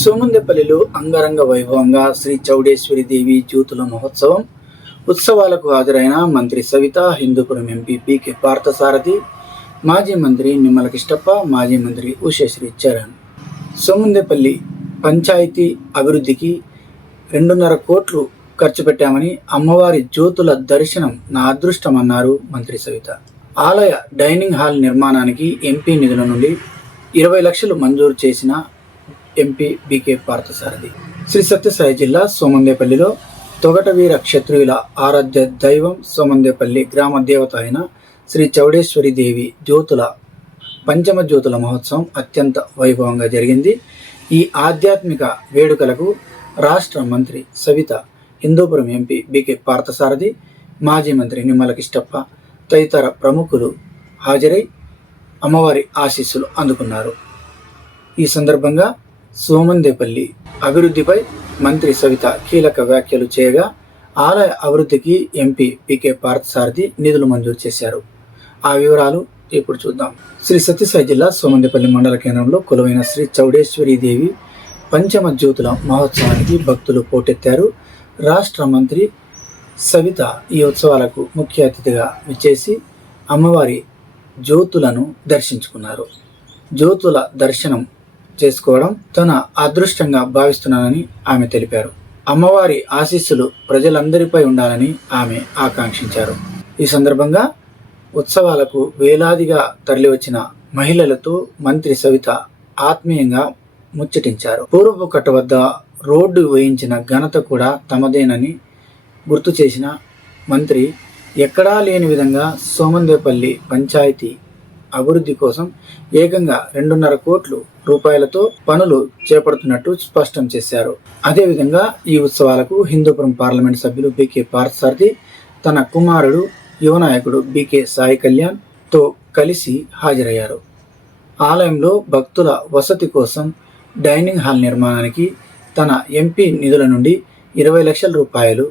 సోమందేపల్లిలో అంగరంగ వైభవంగా శ్రీ చౌడేశ్వరి దేవి జ్యోతుల మహోత్సవం. ఉత్సవాలకు హాజరైన మంత్రి సవిత, హిందూపురం ఎంపీ పీకే పార్థసారథి, మాజీ మంత్రి నిమ్మల కిష్టప్ప, మాజీ మంత్రి ఉషశ్రీ చరణ్. సోమందేపల్లి పంచాయతీ అభివృద్ధికి 2.5 కోట్లు ఖర్చు పెట్టామని, అమ్మవారి జ్యోతుల దర్శనం నా అదృష్టమన్నారు మంత్రి సవిత. ఆలయ డైనింగ్ హాల్ నిర్మాణానికి ఎంపీ నిధుల నుండి 20 లక్షలు మంజూరు చేసిన ఎంపీ బీకే పార్థసారథి. శ్రీ సత్యసాయి జిల్లా సోమందేపల్లిలో తొగటవీర క్షత్రియుల ఆరాధ్య దైవం సోమందేపల్లి గ్రామ దేవత అయిన శ్రీ చౌడేశ్వరి దేవి జ్యోతుల పంచమ జ్యోతుల మహోత్సవం అత్యంత వైభవంగా జరిగింది. ఈ ఆధ్యాత్మిక వేడుకలకు రాష్ట్ర మంత్రి సవిత, హిందూపురం ఎంపీ బీకే పార్థసారథి, మాజీ మంత్రి నిమ్మల కిష్టప్ప తదితర ప్రముఖులు హాజరై అమ్మవారి ఆశీస్సులు అందుకున్నారు. ఈ సందర్భంగా సోమందేపల్లి అభివృద్ధిపై మంత్రి సవిత కీలక వ్యాఖ్యలు చేయగా, ఆలయ అభివృద్ధికి ఎంపీ పీకే పార్థసారథి నిధులు మంజూరు చేశారు. ఆ వివరాలు ఇప్పుడు చూద్దాం. శ్రీ సత్యసాయి జిల్లా సోమందేపల్లి మండల కేంద్రంలో కొలువైన శ్రీ చౌడేశ్వరి దేవి పంచమ జ్యోతుల మహోత్సవానికి భక్తులు పోటెత్తారు. రాష్ట్ర మంత్రి సవిత ఈ ఉత్సవాలకు ముఖ్య అతిథిగా విచ్చేసి అమ్మవారి జ్యోతులను దర్శించుకున్నారు. జ్యోతుల దర్శనం చేసుకోవడం తన అదృష్టంగా భావిస్తున్నానని ఆమె తెలిపారు. అమ్మవారి ఆశీస్సులు ప్రజలందరిపై ఉండాలని ఆమె ఆకాంక్షించారు. ఈ సందర్భంగా ఉత్సవాలకు వేలాదిగా తరలివచ్చిన మహిళలతో మంత్రి సవిత ఆత్మీయంగా ముచ్చటించారు. పూర్వపు కట్ట వద్ద రోడ్డు వేయించిన ఘనత కూడా తమదేనని గుర్తు చేసిన మంత్రి, ఎక్కడా లేని విధంగా సోమందేపల్లి పంచాయతీ అభివృద్ధి కోసం ఏకంగా 2.5 కోట్ల రూపాయలతో పనులు చేపడుతున్నట్టు స్పష్టం చేశారు. అదేవిధంగా ఈ ఉత్సవాలకు హిందూపురం పార్లమెంట్ సభ్యులు బీకే పార్థసారథి తన కుమారుడు యువ నాయకుడు బీకే సాయి కళ్యాణ్ తో కలిసి హాజరయ్యారు. ఆలయంలో భక్తుల వసతి కోసం డైనింగ్ హాల్ నిర్మాణానికి తన ఎంపీ నిధుల నుండి 20 లక్షల రూపాయలు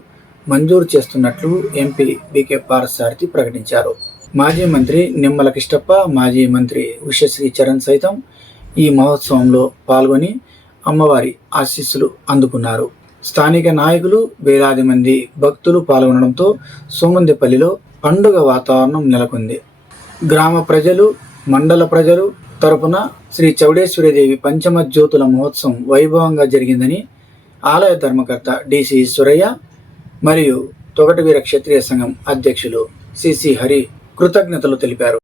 మంజూరు చేస్తున్నట్లు ఎంపీ బీకే పార్థసారథి ప్రకటించారు. మాజీ మంత్రి నిమ్మల కిష్టప్ప, మాజీ మంత్రి ఉషశ్రీ చరణ్ సైతం ఈ మహోత్సవంలో పాల్గొని అమ్మవారి ఆశీస్సులు అందుకున్నారు. స్థానిక నాయకులు, వేలాది మంది భక్తులు పాల్గొనడంతో సోమందేపల్లిలో పండుగ వాతావరణం నెలకొంది. గ్రామ ప్రజలు, మండల ప్రజలు తరపున శ్రీ చౌడేశ్వరిదేవి పంచమ జ్యోతుల మహోత్సవం వైభవంగా జరిగిందని ఆలయ ధర్మకర్త డిసి ఈశ్వరయ్య మరియు తొగటవీర క్షత్రియ సంఘం అధ్యక్షులు సిసి హరి కృతజ్ఞతలు తెలిపారు.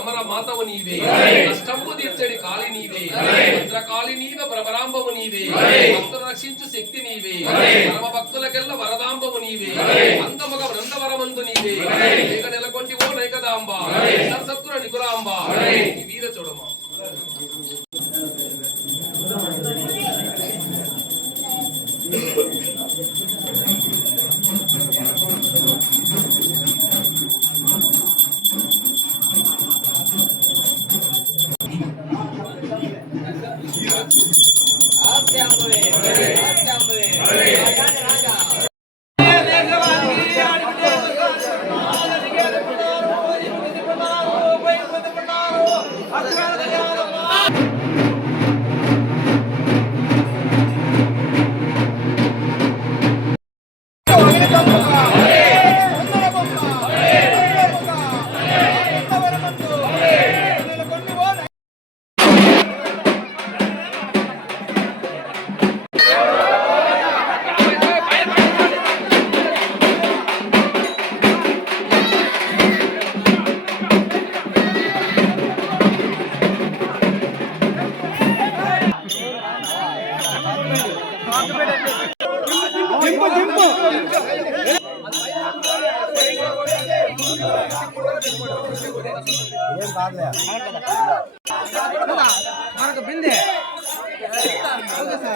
అమర మాతవు నీవే, కష్టంబు తీర్చడి కాళి నీవే, భద్రకాళి నీవే, ప్రభరాంబము నీవే, భక్తులు రక్షించు శక్తి నీవే, పరమ భక్తులకెల్ల వరదాంబము నీవే, అంతముగ బృందవరమందు నీవే, ఏక నెలకొంటి ఓ రేకదాంబ, సత్తుర నికురాంబ, వీర చూడమ. మనకు బిందె అయ్యో చాలా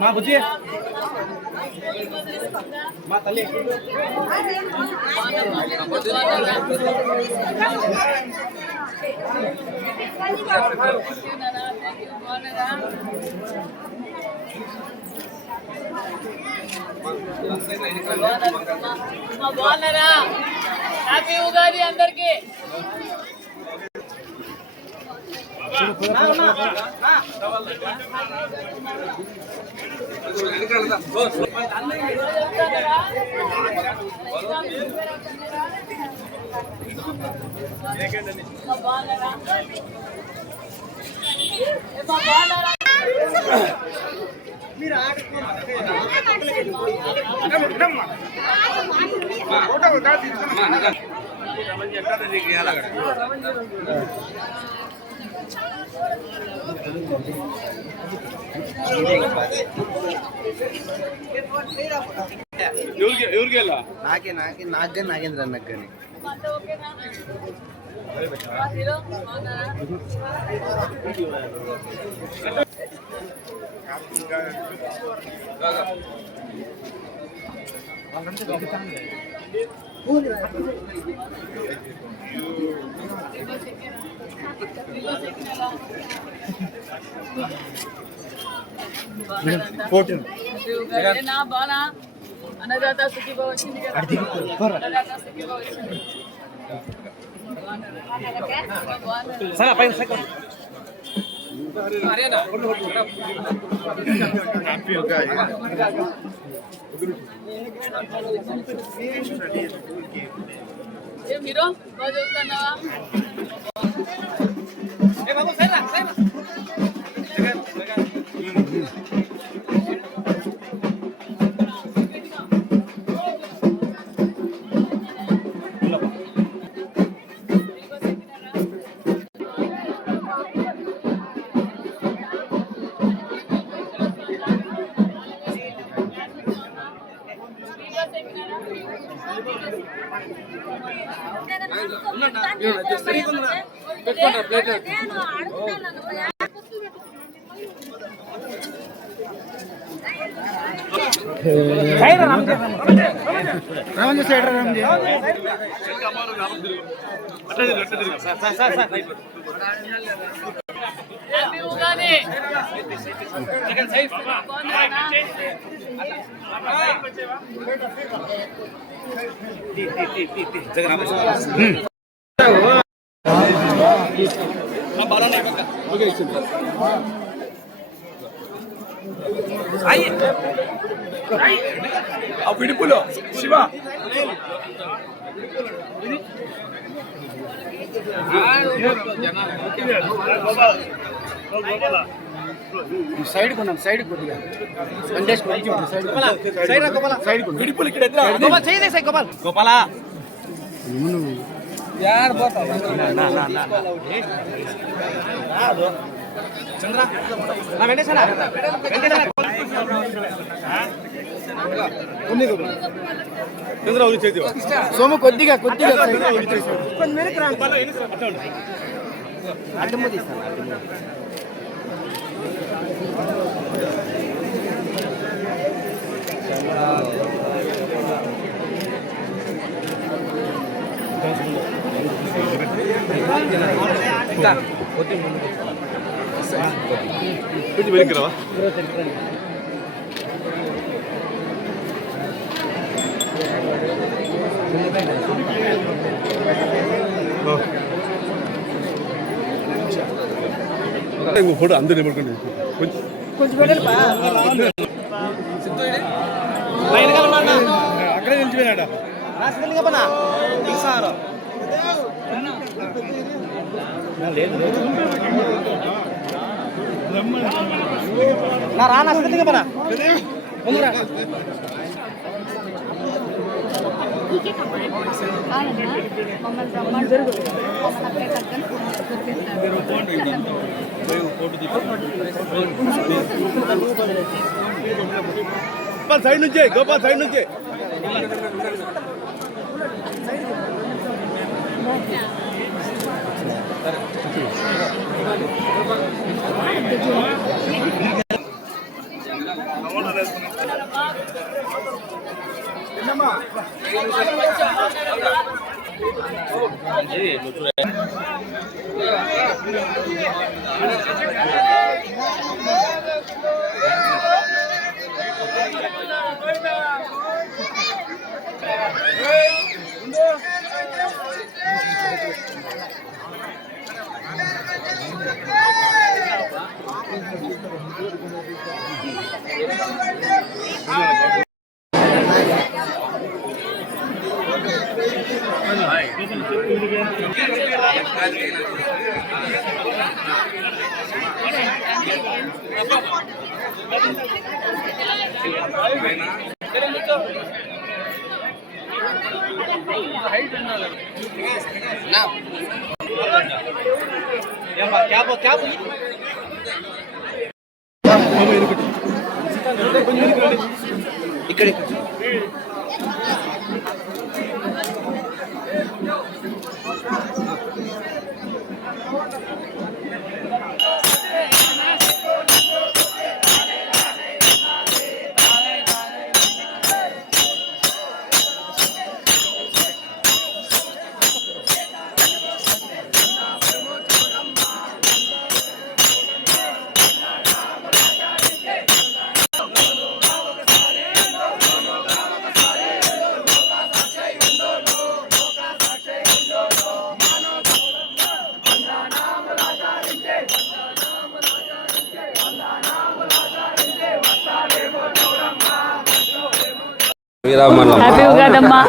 మా బుజ్జి మా తల్లి బాగున్నారా? హ్యాపీ ఉగాది అందరికి. నాగేంద్ర నగ్గని బాగా అన్నదాత సుఖీభవ వచ్చింది కదా. అన్నదాత సుఖీభవ వచ్చింది. ఏం హీరో బాగా చదువుతున్నావా? హ్యాపీ ఉగాది. విడుపులో శివ సైడ్ కొన్నాం, సైడ్ కొద్దిగా విడుపులు ఇక్కడ గోపాలా చంద్ర వెంకటేశ్వర సోము కొద్దిగా కొద్దిగా అడ్డము తీస్తాను కొంచెం వెనక్కిరావా ఫోటో అందరినీ పడుకోండి అక్కడే నిలిచిపోయినాడా రానా పనా సైడ్ నుంచే గోపాల్ సైడ్ నుంచే ఇక్కడ హ్యాపీ ఉగాదమ్మా.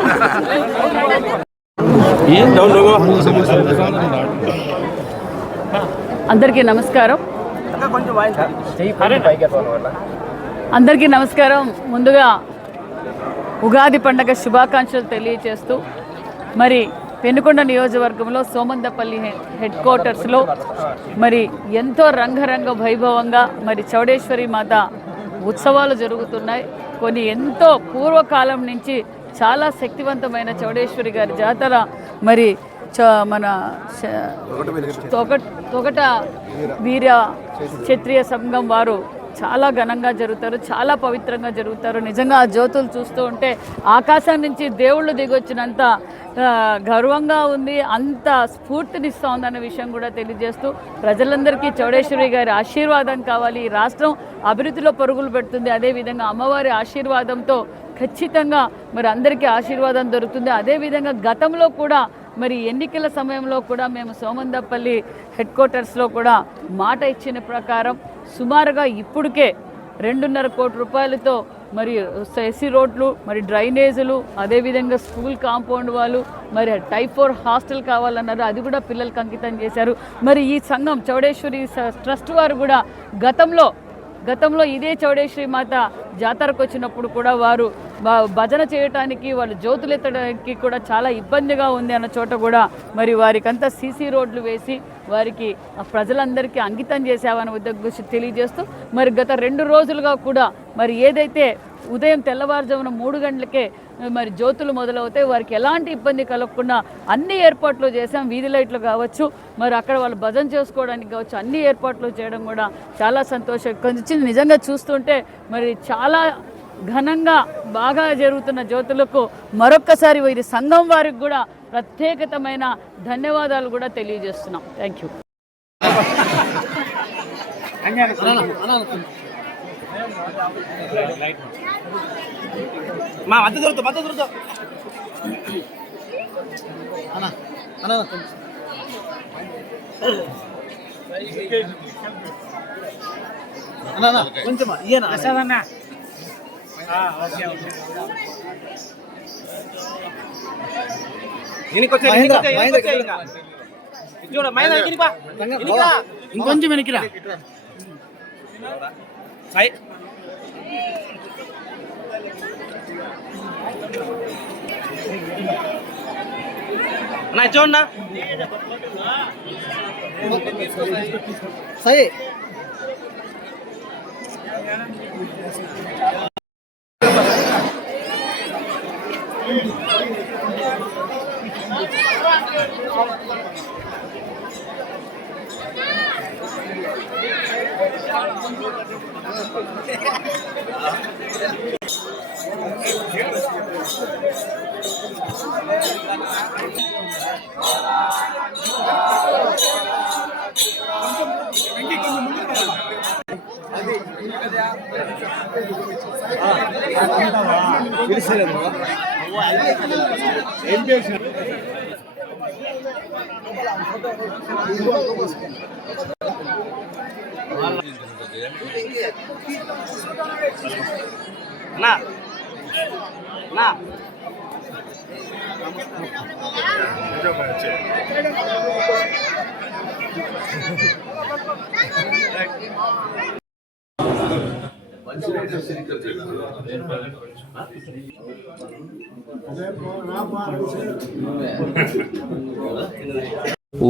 అందరికీ నమస్కారం. అందరికీ నమస్కారం. ముందుగా ఉగాది పండగ శుభాకాంక్షలు తెలియజేస్తూ మరి పెనుకొండ నియోజకవర్గంలో సోమందపల్లి హెడ్ క్వార్టర్స్లో మరి ఎంతో రంగరంగ వైభవంగా మరి చౌడేశ్వరి మాత ఉత్సవాలు జరుగుతున్నాయి. కొన్ని ఎంతో పూర్వకాలం నుంచి చాలా శక్తివంతమైన చౌడేశ్వరి గారి జాతర మరి మన తొగట వీర క్షత్రియ సంఘం వారు చాలా ఘనంగా జరుగుతారు, చాలా పవిత్రంగా జరుగుతారు. నిజంగా ఆ జ్యోతులు చూస్తూ ఉంటే ఆకాశం నుంచి దేవుళ్ళు దిగొచ్చినంత గర్వంగా ఉంది, అంత స్ఫూర్తినిస్తూ ఉందన్న విషయం కూడా తెలియజేస్తూ ప్రజలందరికీ చౌడేశ్వరి గారి ఆశీర్వాదం కావాలి. ఈ రాష్ట్రం అభివృద్ధిలో పరుగులు పెడుతుంది. అదేవిధంగా అమ్మవారి ఆశీర్వాదంతో ఖచ్చితంగా మరి అందరికీ ఆశీర్వాదం దొరుకుతుంది. అదేవిధంగా గతంలో కూడా మరి ఎన్నికల సమయంలో కూడా మేము సోమందపల్లి హెడ్ క్వార్టర్స్లో కూడా మాట ఇచ్చిన ప్రకారం సుమారుగా ఇప్పటికే 2.5 కోట్ల రూపాయలతో మరి ఎస్సీ రోడ్లు, మరి డ్రైనేజీలు, అదేవిధంగా స్కూల్ కాంపౌండ్ వాళ్ళు, మరి టైప్ 4 హాస్టల్ కావాలన్నారు, అది కూడా పిల్లలకు అంకితం చేశారు. మరి ఈ సంఘం చౌడేశ్వరి ట్రస్ట్ వారు కూడా గతంలో ఇదే చౌడేశ్వరి మాత జాతరకు వచ్చినప్పుడు కూడా వారు భజన చేయటానికి, వాళ్ళు జ్యోతులు ఎత్తడానికి కూడా చాలా ఇబ్బందిగా ఉంది అన్న చోట కూడా మరి వారికంతా సీసీ రోడ్లు వేసి వారికి ప్రజలందరికీ అంకితం చేశామని ఉద్దేశం తెలియజేస్తూ మరి గత 2 రోజులుగా కూడా మరి ఏదైతే ఉదయం తెల్లవారుజామున 3 గంటలకే మరి జ్యోతులు మొదలవుతాయి, వారికి ఎలాంటి ఇబ్బంది కలగకుండా అన్ని ఏర్పాట్లు చేసాం. వీధి లైట్లు కావచ్చు, మరి అక్కడ వాళ్ళు భజన చేసుకోవడానికి కావచ్చు, అన్ని ఏర్పాట్లు చేయడం కూడా చాలా సంతోషం. కొంచెం నిజంగా చూస్తుంటే మరి చాలా ఘనంగా బాగా జరుగుతున్న జ్యోతులకు మరొక్కసారి వీరి సంఘం వారికి కూడా ప్రత్యేకతమైన ధన్యవాదాలు కూడా తెలియజేస్తున్నాం. Thank you. మా మధ్య దొరుకుతా కొంచెం ఇయ్యనా ఇంకొంచెం వెనక్కిరా. అన్నా చూడన్నా సరే.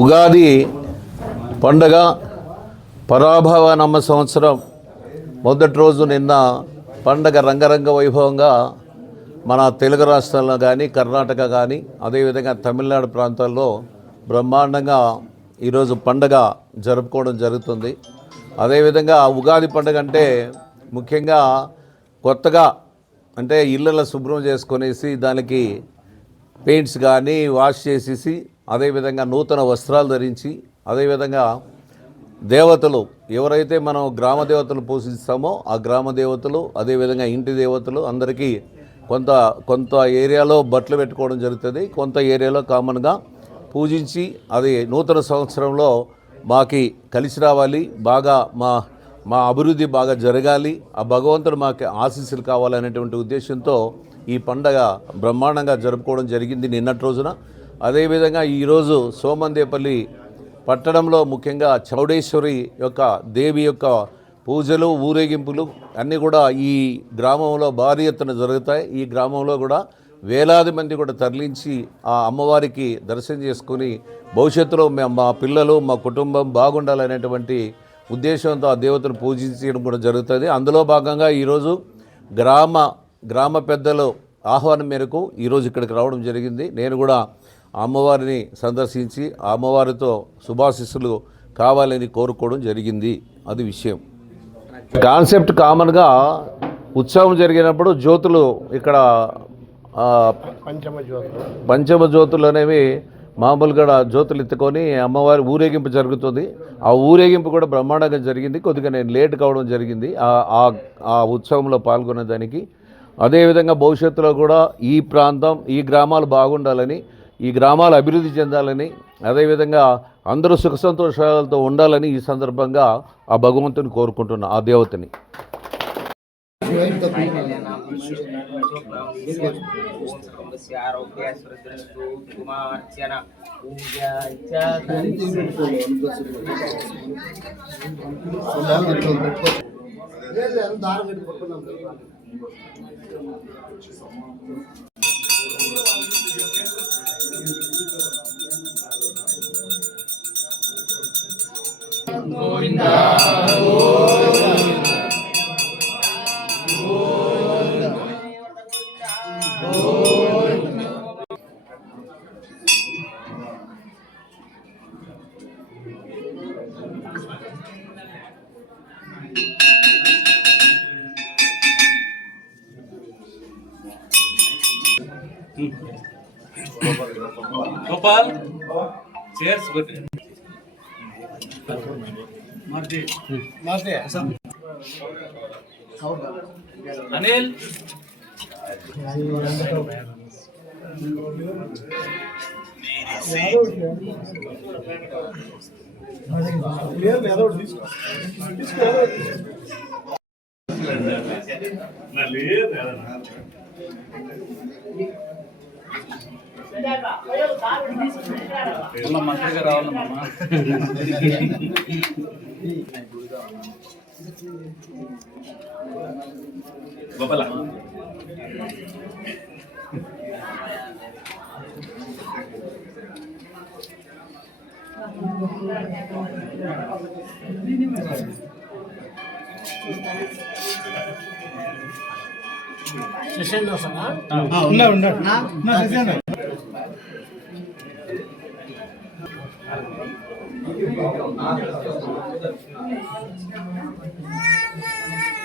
ఉగాది పండగ పరాభవ నామ సంవత్సరం మొదటి రోజు నిన్న పండగ రంగరంగ వైభవంగా మన తెలుగు రాష్ట్రాల్లో కానీ కర్ణాటక కానీ అదేవిధంగా తమిళనాడు ప్రాంతాల్లో బ్రహ్మాండంగా ఈరోజు పండగ జరుపుకోవడం జరుగుతుంది. అదేవిధంగా ఉగాది పండుగ అంటే ముఖ్యంగా కొత్తగా అంటే ఇళ్ళలో శుభ్రం చేసుకొనేసి దానికి పెయింట్స్ కానీ వాష్ చేసేసి అదేవిధంగా నూతన వస్త్రాలు ధరించి అదేవిధంగా దేవతలు ఎవరైతే మనం గ్రామ దేవతలు పూజిస్తామో ఆ గ్రామ దేవతలు అదేవిధంగా ఇంటి దేవతలు అందరికీ కొంత ఏరియాలో బట్టలు పెట్టుకోవడం జరుగుతుంది, కొంత ఏరియాలో కామన్గా పూజించి అది నూతన సంవత్సరంలో మాకి కలిసి రావాలి, బాగా మా అభివృద్ధి బాగా జరగాలి, ఆ భగవంతుడు మాకు ఆశీస్సులు కావాలనేటువంటి ఉద్దేశంతో ఈ పండగ బ్రహ్మాండంగా జరుపుకోవడం జరిగింది నిన్నటి రోజున. అదేవిధంగా ఈరోజు సోమందేపల్లి పట్టణంలో ముఖ్యంగా చౌడేశ్వరి యొక్క దేవి యొక్క పూజలు ఊరేగింపులు అన్నీ కూడా ఈ గ్రామంలో భారీ ఎత్తున జరుగుతాయి. ఈ గ్రామంలో కూడా వేలాది మంది కూడా తరలించి ఆ అమ్మవారికి దర్శనం చేసుకుని భవిష్యత్తులో మా పిల్లలు మా కుటుంబం బాగుండాలనేటువంటి ఉద్దేశంతో ఆ దేవతను పూజించడం కూడా జరుగుతుంది. అందులో భాగంగా ఈరోజు గ్రామ పెద్దలు ఆహ్వానం మేరకు ఈరోజు ఇక్కడికి రావడం జరిగింది. నేను కూడా ఆ అమ్మవారిని సందర్శించి ఆ అమ్మవారితో శుభాశిస్సులు కావాలని కోరుకోవడం జరిగింది. అది విషయం. కాన్సెప్ట్ కామన్గా ఉత్సవం జరిగినప్పుడు జ్యోతులు ఇక్కడ పంచమ జ్యోతులు అనేవి మామూలుగా జ్యోతులు ఎత్తుకొని అమ్మవారి ఊరేగింపు జరుగుతుంది. ఆ ఊరేగింపు కూడా బ్రహ్మాండంగా జరిగింది. కొద్దిగా నేను లేట్ కావడం జరిగింది ఆ ఉత్సవంలో పాల్గొనేదానికి. అదేవిధంగా భవిష్యత్తులో కూడా ఈ ప్రాంతం ఈ గ్రామాలు బాగుండాలని, ఈ గ్రామాలు అభివృద్ధి చెందాలని, అదేవిధంగా అందరూ సుఖ సంతోషాలతో ఉండాలని ఈ సందర్భంగా ఆ భగవంతుని కోరుకుంటున్నా, ఆ దేవతని. గోపాల్ చేర్స్ కొట్టి అనిల్ మంత్రిగా రావాలమ్మా. గోపాల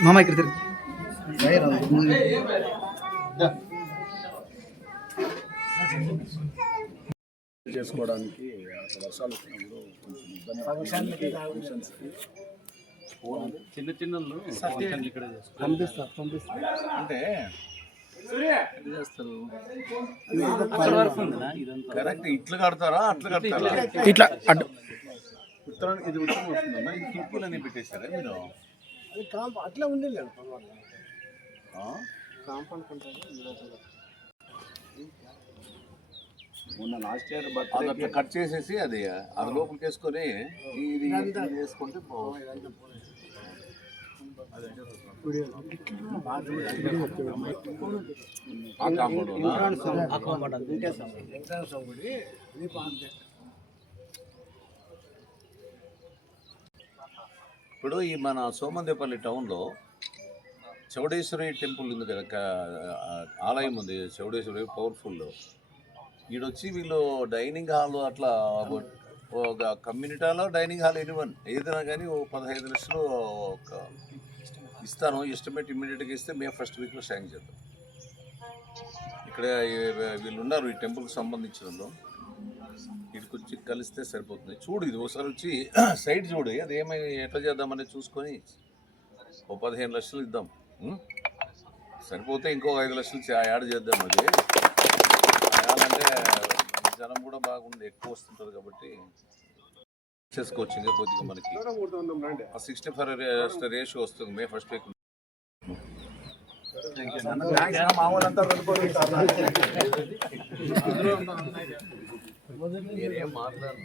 మామ ఇక్కడ తిరుగు. చేసుకోవడానికి వర్షాలు వచ్చినప్పుడు చిన్న చిన్న అంటే చేస్తారు. కరెక్ట్ ఇట్లు కడతారా అట్లా కడతారా? ఇట్లా అడ్డు ఉత్తరం ఇది ఉత్తరం వస్తుందమ్మా. ఇది కిప్పులు అని పెట్టేశారా మీరు? అట్లా ఉండే మొన్న లాస్ట్ ఇయర్ అది అట్లా కట్ చేసేసి అది లోపలికి వేసుకొని ఇది వేసుకుంటే ఇప్పుడు ఈ మన సోమందేపల్లి టౌన్లో చౌడేశ్వరి టెంపుల్ ఉంది కదా, ఆలయం ఉంది చౌడేశ్వరి పవర్ఫుల్. ఈడొచ్చి వీళ్ళు డైనింగ్ హాల్ అట్లా ఒక కమ్యూనిటీలో డైనింగ్ హాల్ ఏదైనా కానీ ఓ 15 లక్షలు ఇస్తాను. ఎస్టిమేట్ ఇమ్మీడియట్గా ఇస్తే మే ఫస్ట్ వీక్లో శాంక్షన్ చేద్దాం. ఇక్కడ వీళ్ళు ఉన్నారు ఈ టెంపుల్కి సంబంధించిన వాళ్ళు, వీటికి వచ్చి కలిస్తే సరిపోతుంది. చూడు ఇది ఒకసారి వచ్చి సైడ్ చూడు, అది ఎట్లా చేద్దామని చూసుకొని ఓ 15 లక్షలు ఇద్దాం. సరిపోతే ఇంకో 5 లక్షలు యాడ్ చేద్దాం. అది అంటే జనం కూడా బాగుంది, ఎక్కువ వస్తుంటుంది కాబట్టి చేసుకోవచ్చు. ఇంకా కొద్దిగా మనకి 65 రేషియో వస్తుంది మే ఫస్ట్ వీక్. మీరేం మాట్లాడు.